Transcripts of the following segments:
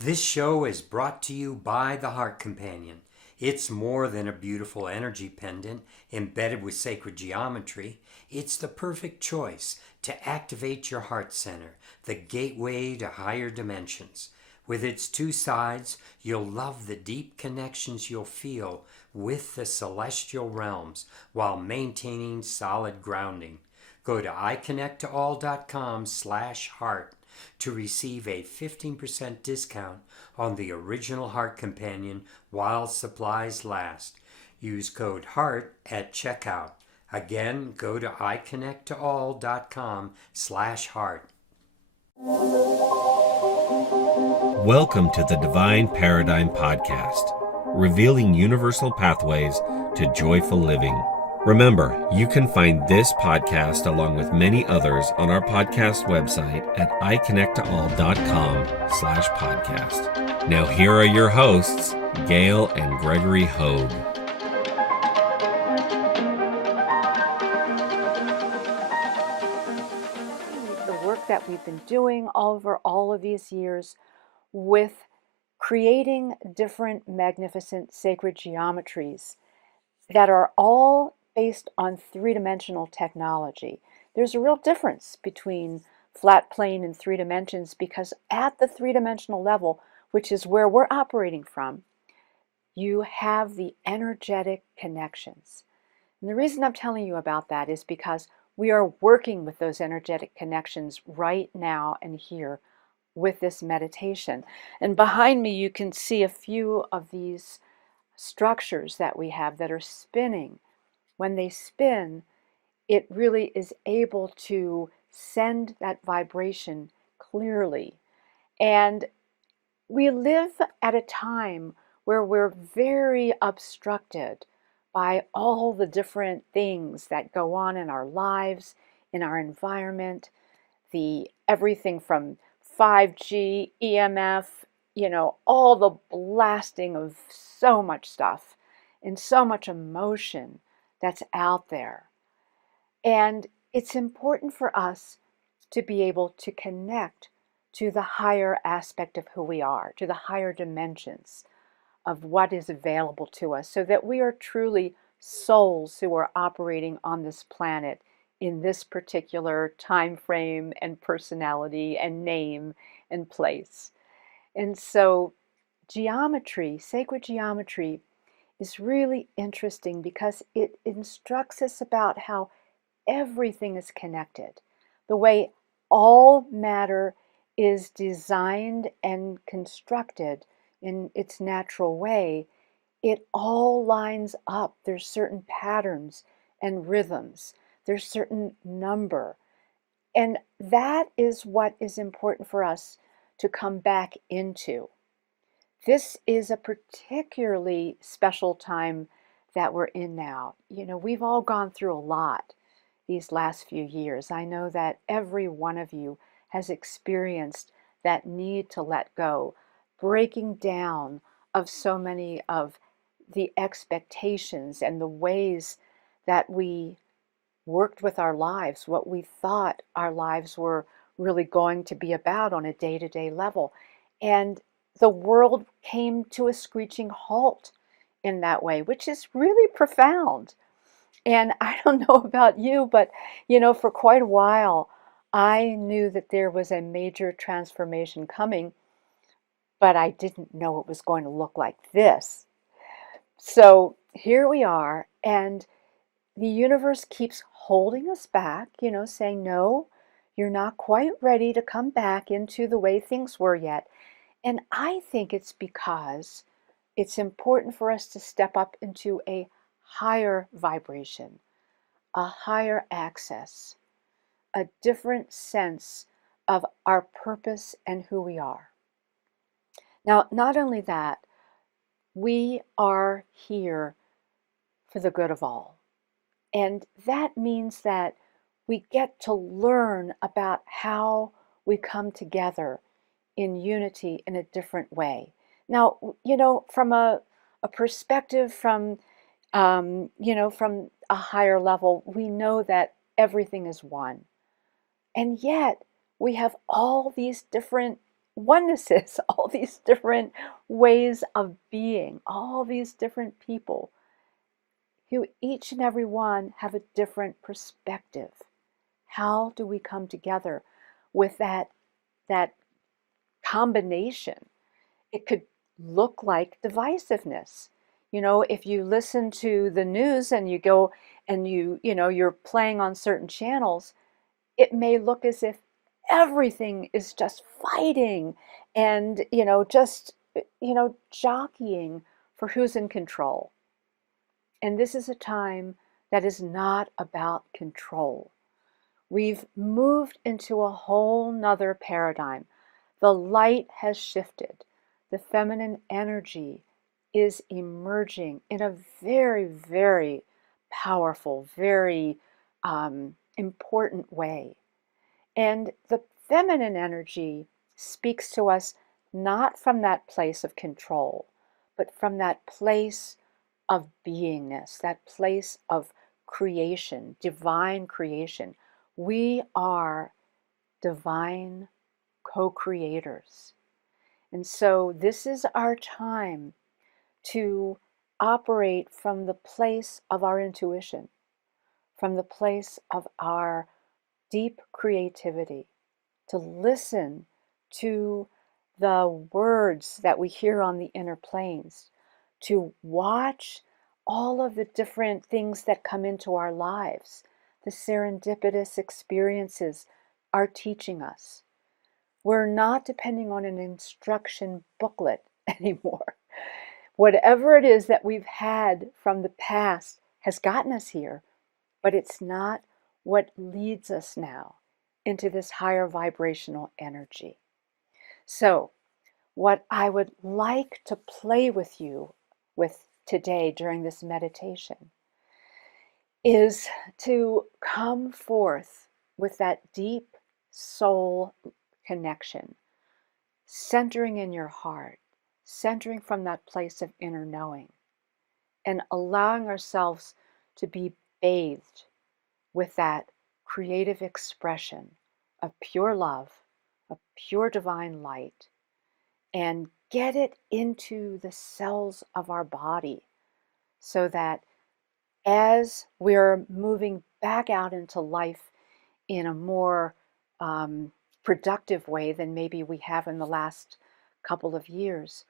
This show is brought to you by the Heart Companion. It's more than a beautiful energy pendant embedded with sacred geometry. It's the perfect choice to activate your heart center, the gateway to higher dimensions. With its two sides, you'll love the deep connections you'll feel with the celestial realms while maintaining solid grounding. Go to iconnecttoall.com/heart to receive a 15% discount on the original Heart Companion while supplies last. Use code HEART at checkout. Again, go to iconnecttoall.com/heart. Welcome to the Divine Paradigm Podcast, revealing universal pathways to joyful living. Remember, you can find this podcast along with many others on our podcast website at iconnecttoall.com/podcast. Now here are your hosts, Gail and Gregory Hoag. The work that we've been doing over all of these years with creating different magnificent sacred geometries that are all based on three-dimensional technology. There's a real difference between flat plane and three dimensions because at the three-dimensional level, which is where we're operating from, you have the energetic connections. And the reason I'm telling you about that is because we are working with those energetic connections right now and here with this meditation. And behind me, you can see a few of these structures that we have that are spinning. When they spin, it really is able to send that vibration clearly. And we live at a time where we're very obstructed by all the different things that go on in our lives, in our environment, the everything from 5G, EMF, all the blasting of so much stuff and so much emotion that's out there. And it's important for us to be able to connect to the higher aspect of who we are, to the higher dimensions of what is available to us, so that we are truly souls who are operating on this planet in this particular time frame and personality and name and place. And so geometry, sacred geometry, is really interesting because it instructs us about how everything is connected, the way all matter is designed and constructed in its natural way. It all lines up. There's certain patterns and rhythms. There's certain number. And that is what is important for us to come back into. This is a particularly special time that we're in now. We've all gone through a lot these last few years. I know that every one of you has experienced that need to let go, breaking down of so many of the expectations and the ways that we worked with our lives, what we thought our lives were really going to be about on a day-to-day level. And the world came to a screeching halt in that way, which is really profound. And I don't know about you, but for quite a while, I knew that there was a major transformation coming, but I didn't know it was going to look like this. So here we are, and the universe keeps holding us back, saying, no, you're not quite ready to come back into the way things were yet. And I think it's because it's important for us to step up into a higher vibration, a higher access, a different sense of our purpose and who we are. Now, not only that, we are here for the good of all. And that means that we get to learn about how we come together in unity in a different way. Now, from a perspective from from a higher level, we know that everything is one. And yet we have all these different onennesses, all these different ways of being, all these different people who each and every one have a different perspective. How do we come together with that combination? It could look like divisiveness. You know, if you listen to the news and you go and you're playing on certain channels, it may look as if everything is just fighting and, just, jockeying for who's in control. And this is a time that is not about control. We've moved into a whole nother paradigm. The light has shifted. The feminine energy is emerging in a very, very powerful, very important way. And the feminine energy speaks to us not from that place of control, but from that place of beingness, that place of creation, divine creation. We are divine co-creators. And so this is our time to operate from the place of our intuition, from the place of our deep creativity, to listen to the words that we hear on the inner planes, to watch all of the different things that come into our lives. The serendipitous experiences are teaching us. We're not depending on an instruction booklet anymore. Whatever it is that we've had from the past has gotten us here, but it's not what leads us now into this higher vibrational energy. So, what I would like to play with you with today during this meditation is to come forth with that deep soul connection, centering in your heart, centering from that place of inner knowing, and allowing ourselves to be bathed with that creative expression of pure love, of pure divine light, and get it into the cells of our body so that as we're moving back out into life in a more productive way than maybe we have in the last couple of years,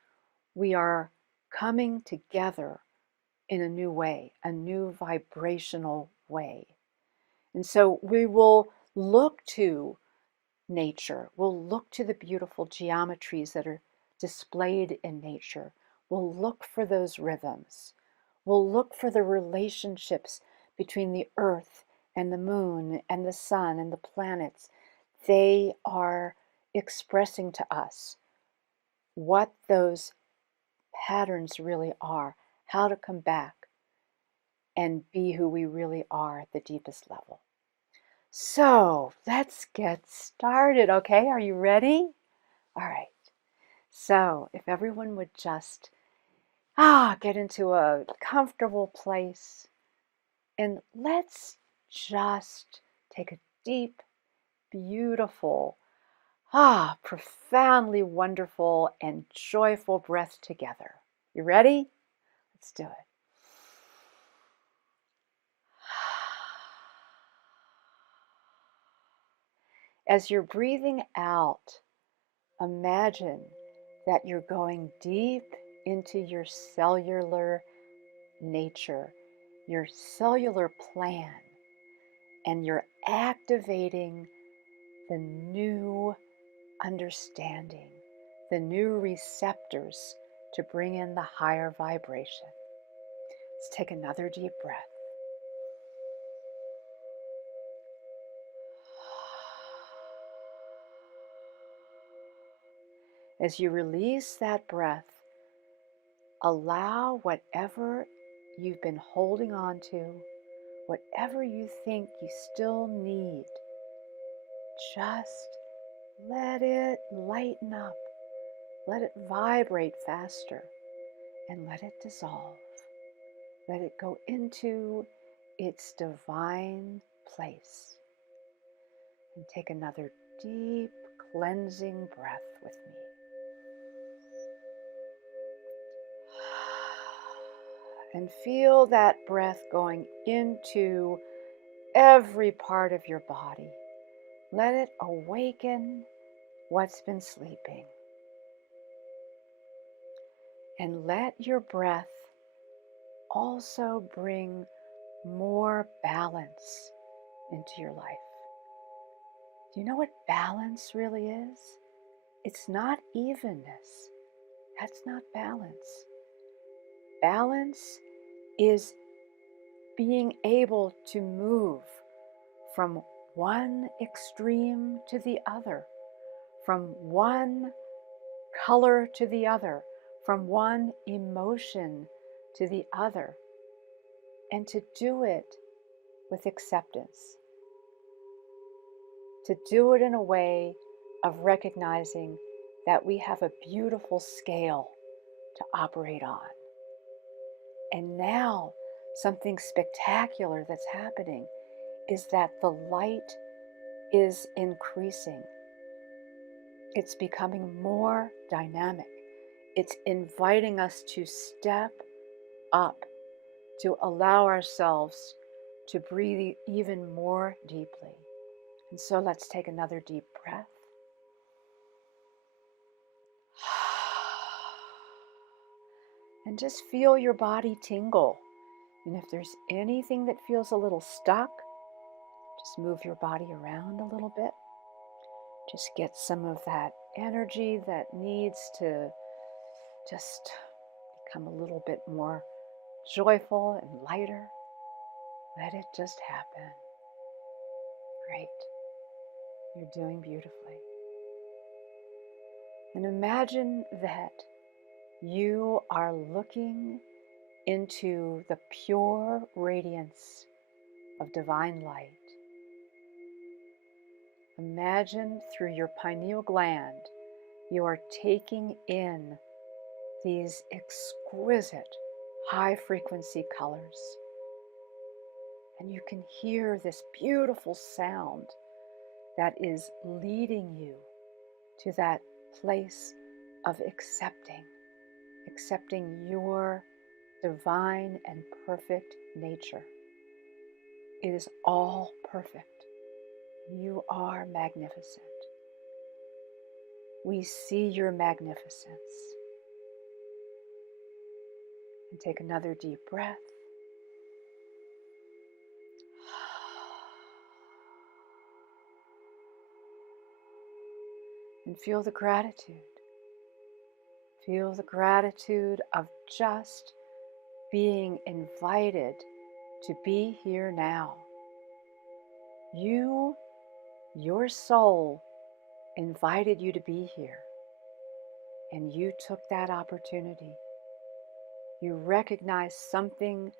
we are coming together in a new way, a new vibrational way. And so we will look to nature, we'll look to the beautiful geometries that are displayed in nature, we'll look for those rhythms, we'll look for the relationships between the earth and the moon and the sun and the planets. They are expressing to us what those patterns really are, how to come back and be who we really are at the deepest level. So let's get started, okay? Are you ready? All right. So if everyone would just get into a comfortable place, and let's just take a deep, beautiful, profoundly wonderful and joyful breath together. You ready? Let's do it. As you're breathing out, imagine that you're going deep into your cellular nature, your cellular plan, and you're activating the new understanding, the new receptors to bring in the higher vibration. Let's take another deep breath. As you release that breath, allow whatever you've been holding on to, whatever you think you still need, just let it lighten up, let it vibrate faster, and let it dissolve. Let it go into its divine place. And take another deep, cleansing breath with me. And feel that breath going into every part of your body. Let it awaken what's been sleeping. And let your breath also bring more balance into your life. Do you know what balance really is? It's not evenness. That's not balance. Balance is being able to move from one extreme to the other, from one color to the other, from one emotion to the other, and to do it with acceptance. To do it in a way of recognizing that we have a beautiful scale to operate on. And now, something spectacular that's happening is that the light is increasing. It's becoming more dynamic. It's inviting us to step up, to allow ourselves to breathe even more deeply. And so let's take another deep breath. And just feel your body tingle. And if there's anything that feels a little stuck, just move your body around a little bit. Just get some of that energy that needs to just become a little bit more joyful and lighter. Let it just happen. Great. You're doing beautifully. And imagine that you are looking into the pure radiance of divine light. Imagine through your pineal gland, you are taking in these exquisite high frequency colors. And you can hear this beautiful sound that is leading you to that place of accepting your divine and perfect nature. It is all perfect. You are magnificent. We see your magnificence. And take another deep breath. And feel the gratitude. Feel the gratitude of just being invited to be here now. Your soul invited you to be here, and you took that opportunity. You recognized something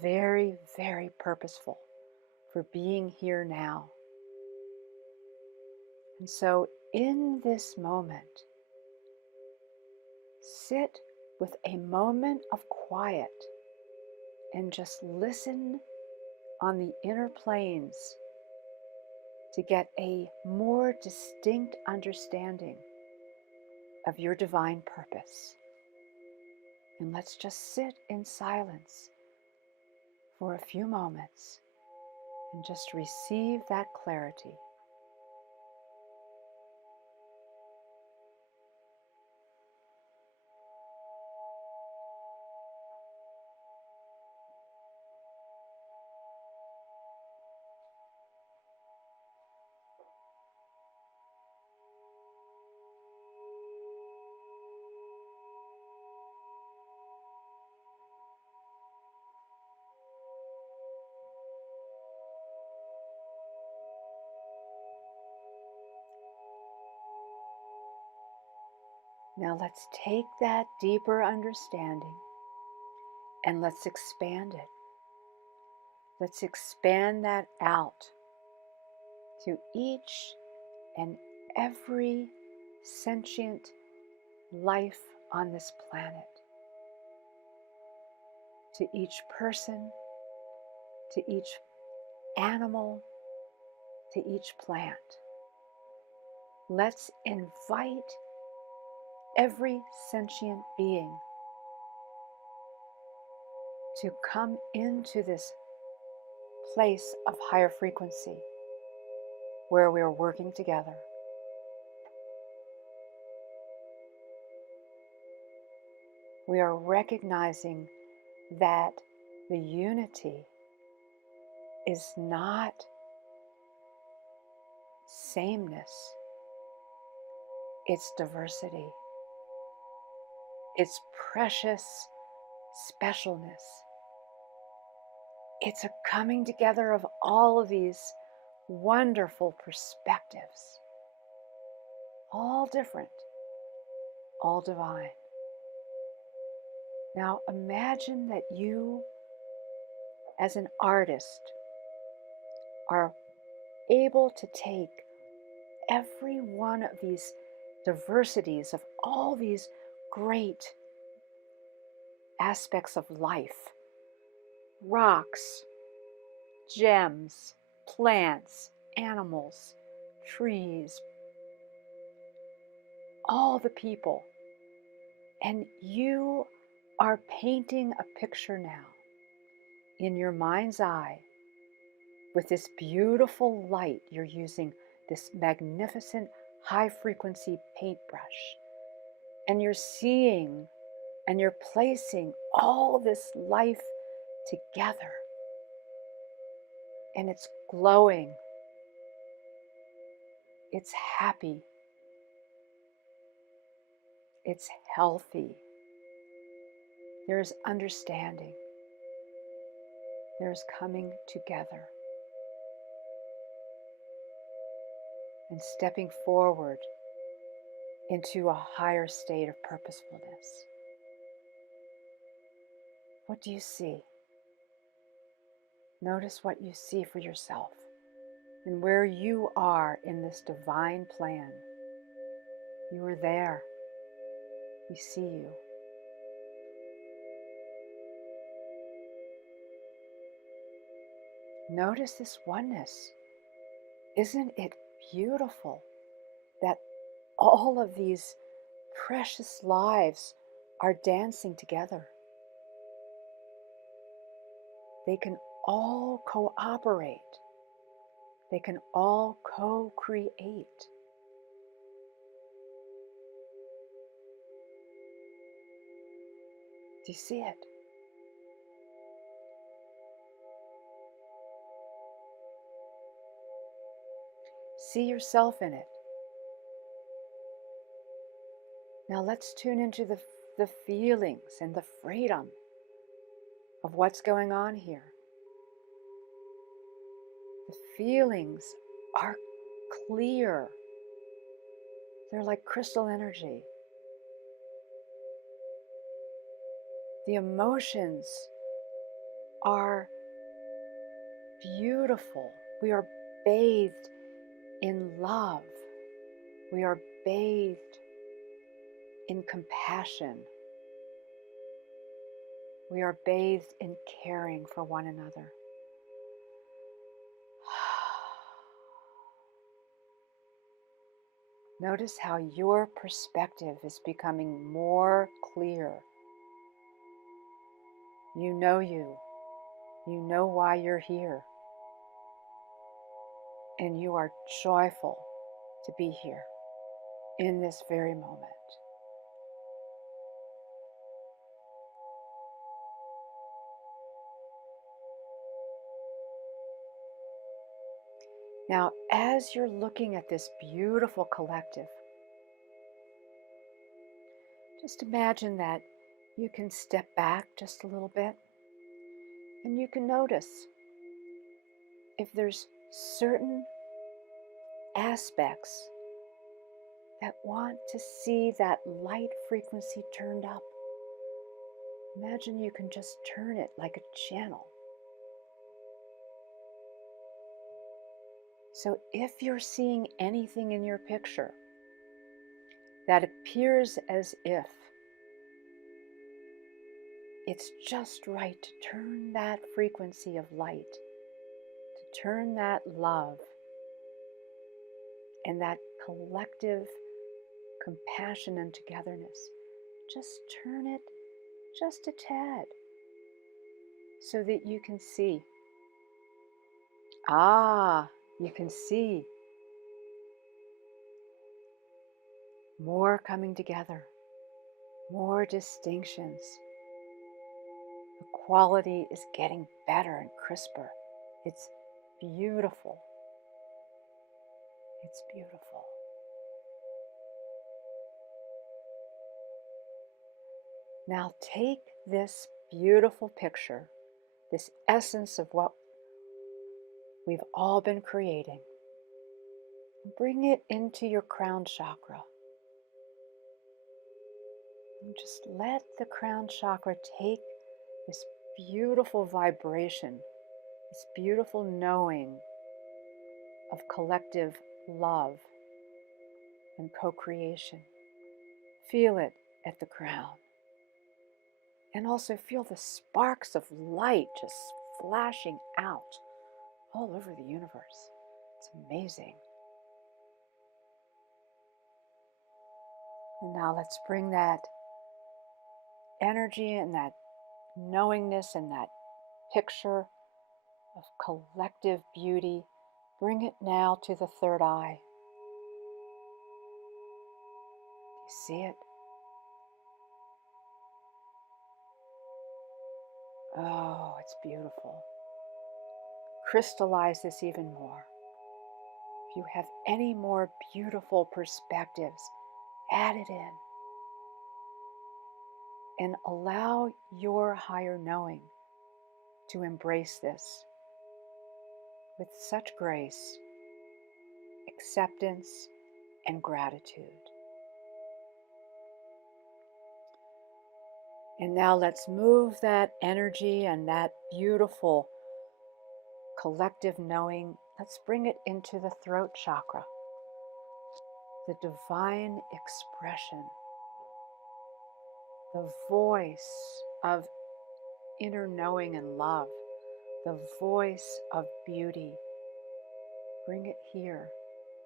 very, very purposeful for being here now. And so in this moment, sit with a moment of quiet and just listen on the inner planes to get a more distinct understanding of your divine purpose. And let's just sit in silence for a few moments and just receive that clarity. Now let's take that deeper understanding and let's expand it. Let's expand that out to each and every sentient life on this planet, to each person, to each animal, to each plant. Let's invite every sentient being to come into this place of higher frequency where we are working together. We are recognizing that the unity is not sameness, it's diversity, it's precious specialness. It's a coming together of all of these wonderful perspectives, all different, all divine. Now imagine that you, as an artist, are able to take every one of these diversities of all these great aspects of life, rocks, gems, plants, animals, trees, all the people, and you are painting a picture now in your mind's eye with this beautiful light. You're using this magnificent high frequency paintbrush, and you're seeing and you're placing all this life together, and it's glowing, it's happy, it's healthy. There's understanding, there's coming together and stepping forward into a higher state of purposefulness. What do you see? Notice what you see for yourself and where you are in this divine plan. You are there. We see you. Notice this oneness. Isn't it beautiful that all of these precious lives are dancing together? They can all cooperate. They can all co-create. Do you see it? See yourself in it. Now let's tune into the feelings and the freedom of what's going on here. The feelings are clear. They're like crystal energy. The emotions are beautiful. We are bathed in love. We are bathed in compassion. We are bathed in caring for one another. Notice how your perspective is becoming more clear. You know you. You know why you're here. And you are joyful to be here in this very moment. Now, as you're looking at this beautiful collective, just imagine that you can step back just a little bit and you can notice if there's certain aspects that want to see that light frequency turned up. Imagine you can just turn it like a channel. So if you're seeing anything in your picture that appears as if it's just right to turn that frequency of light, to turn that love and that collective compassion and togetherness. Just turn it just a tad so that you can see. You can see more coming together, more distinctions. The quality is getting better and crisper. It's beautiful. It's beautiful. Now take this beautiful picture, this essence of what we've all been creating, and bring it into your crown chakra. And just let the crown chakra take this beautiful vibration, this beautiful knowing of collective love and co-creation. Feel it at the crown. And also feel the sparks of light just flashing out all over the universe. It's amazing. And now let's bring that energy and that knowingness and that picture of collective beauty, bring it now to the third eye. Do you see it? Oh, it's beautiful. Crystallize this even more. If you have any more beautiful perspectives, add it in. And allow your higher knowing to embrace this with such grace, acceptance, and gratitude. And now let's move that energy and that beautiful collective knowing, let's bring it into the throat chakra, the divine expression, the voice of inner knowing and love, the voice of beauty. Bring it here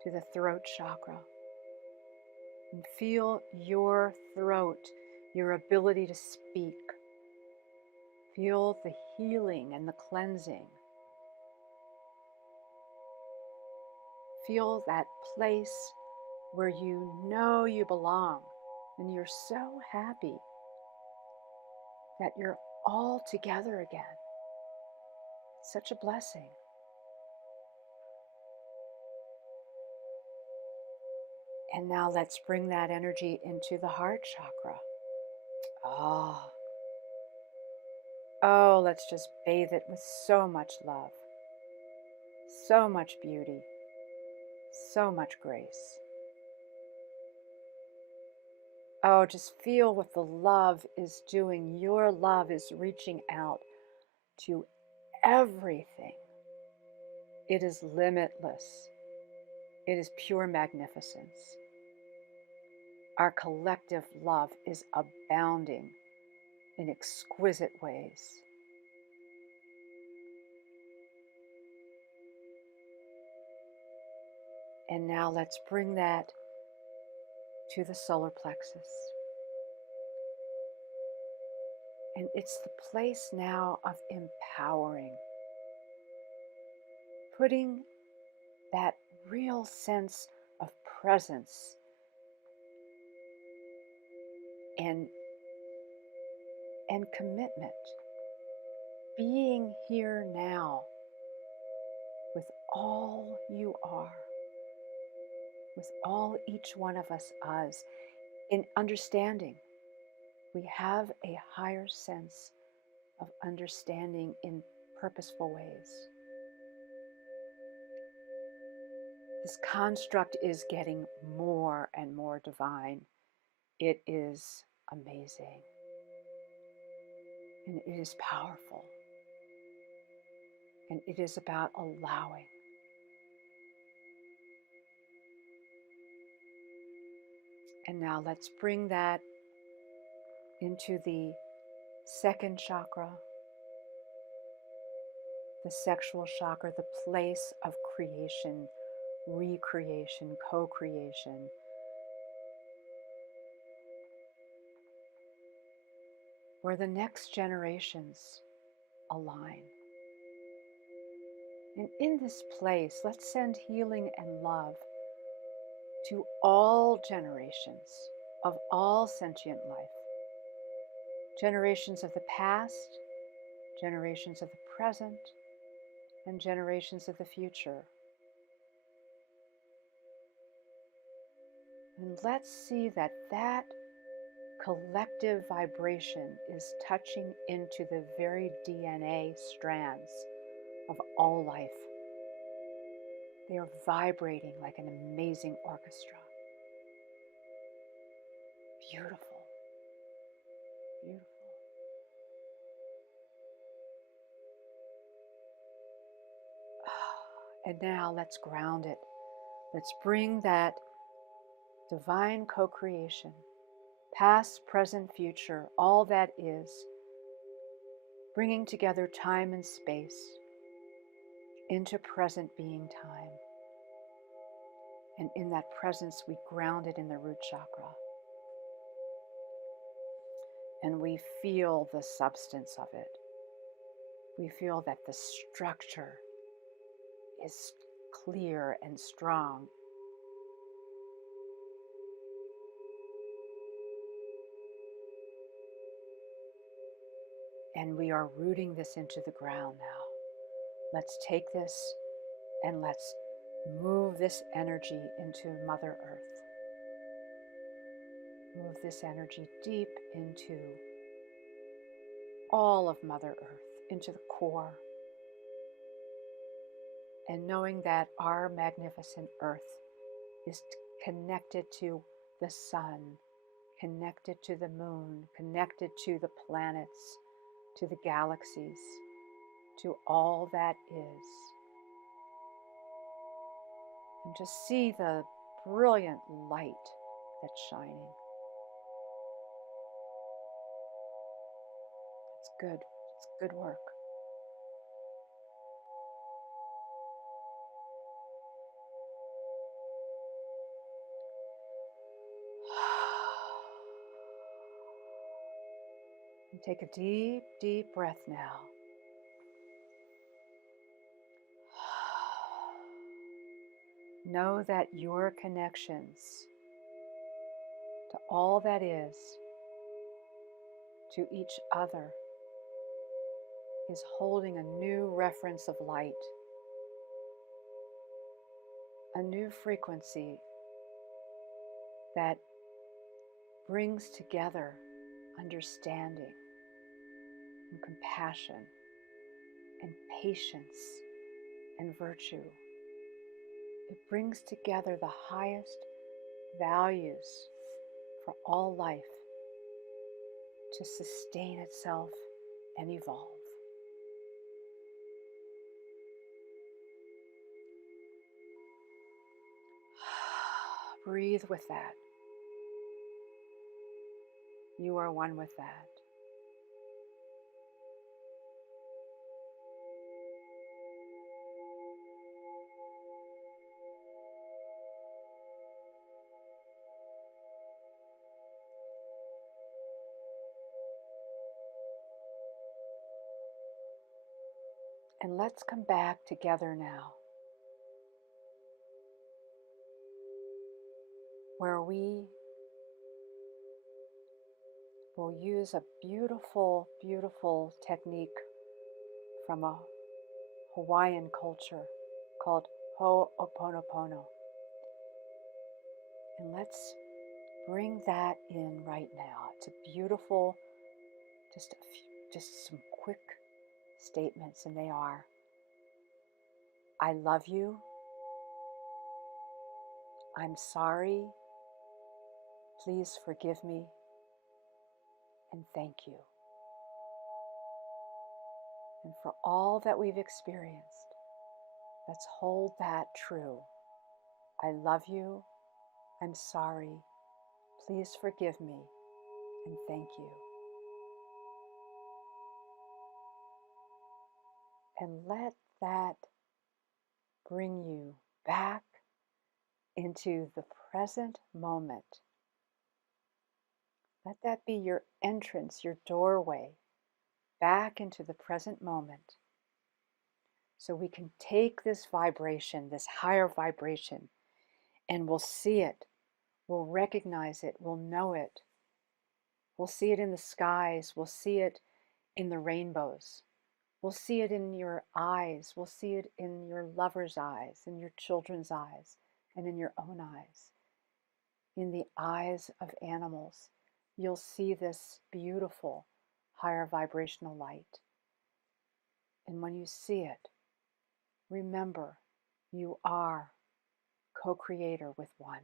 to the throat chakra and feel your throat, your ability to speak. Feel the healing and the cleansing. Feel that place where you know you belong and you're so happy that you're all together again. It's such a blessing. And now let's bring that energy into the heart chakra. Oh, let's just bathe it with so much love, so much beauty, so much grace. Oh, just feel what the love is doing. Your love is reaching out to everything. It is limitless. It is pure magnificence. Our collective love is abounding in exquisite ways. And now let's bring that to the solar plexus. And it's the place now of empowering, putting that real sense of presence and commitment, being here now with all you are, with all each one of us is, in understanding. We have a higher sense of understanding in purposeful ways. This construct is getting more and more divine. It is amazing. And it is powerful. And it is about allowing. And now let's bring that into the second chakra, the sexual chakra, the place of creation recreation, co-creation, where the next generations align. And in this place, let's send healing and love to all generations of all sentient life. Generations of the past, generations of the present, and generations of the future. And let's see that that collective vibration is touching into the very DNA strands of all life. They are vibrating like an amazing orchestra. Beautiful, beautiful. And now let's ground it. Let's bring that divine co-creation, past, present, future, all that is, bringing together time and space into present being time. And in that presence, we ground it in the root chakra. And we feel the substance of it. We feel that the structure is clear and strong. And we are rooting this into the ground now. Let's take this and let's move this energy into Mother Earth. Move this energy deep into all of Mother Earth, into the core. And knowing that our magnificent Earth is connected to the sun, connected to the moon, connected to the planets, to the galaxies, to all that is. And just see the brilliant light that's shining. It's good. It's good work. And take a deep, deep breath now. Know that your connections to all that is, to each other, is holding a new reference of light, a new frequency that brings together understanding and compassion and patience and virtue. It brings together the highest values for all life to sustain itself and evolve. Breathe with that. You are one with that. And let's come back together now, where we will use a beautiful, beautiful technique from a Hawaiian culture called Ho'oponopono. And let's bring that in right now. It's a beautiful, just some quick statements, and they are: I love you, I'm sorry, please forgive me, and thank you. And for all that we've experienced, let's hold that true. I love you, I'm sorry, please forgive me, and thank you. And let that bring you back into the present moment. Let that be your entrance, your doorway back into the present moment. So we can take this vibration, this higher vibration, and we'll see it, we'll recognize it, we'll know it. We'll see it in the skies, we'll see it in the rainbows. We'll see it in your eyes, we'll see it in your lover's eyes, in your children's eyes, and in your own eyes. In the eyes of animals, you'll see this beautiful higher vibrational light. And when you see it, remember, you are co-creator with one.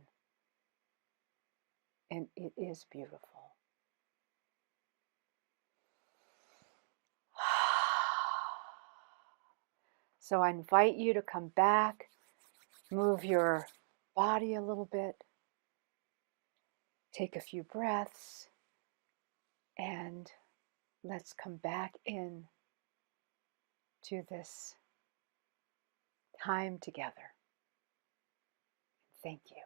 And it is beautiful. So I invite you to come back, move your body a little bit, take a few breaths, and let's come back in to this time together. Thank you.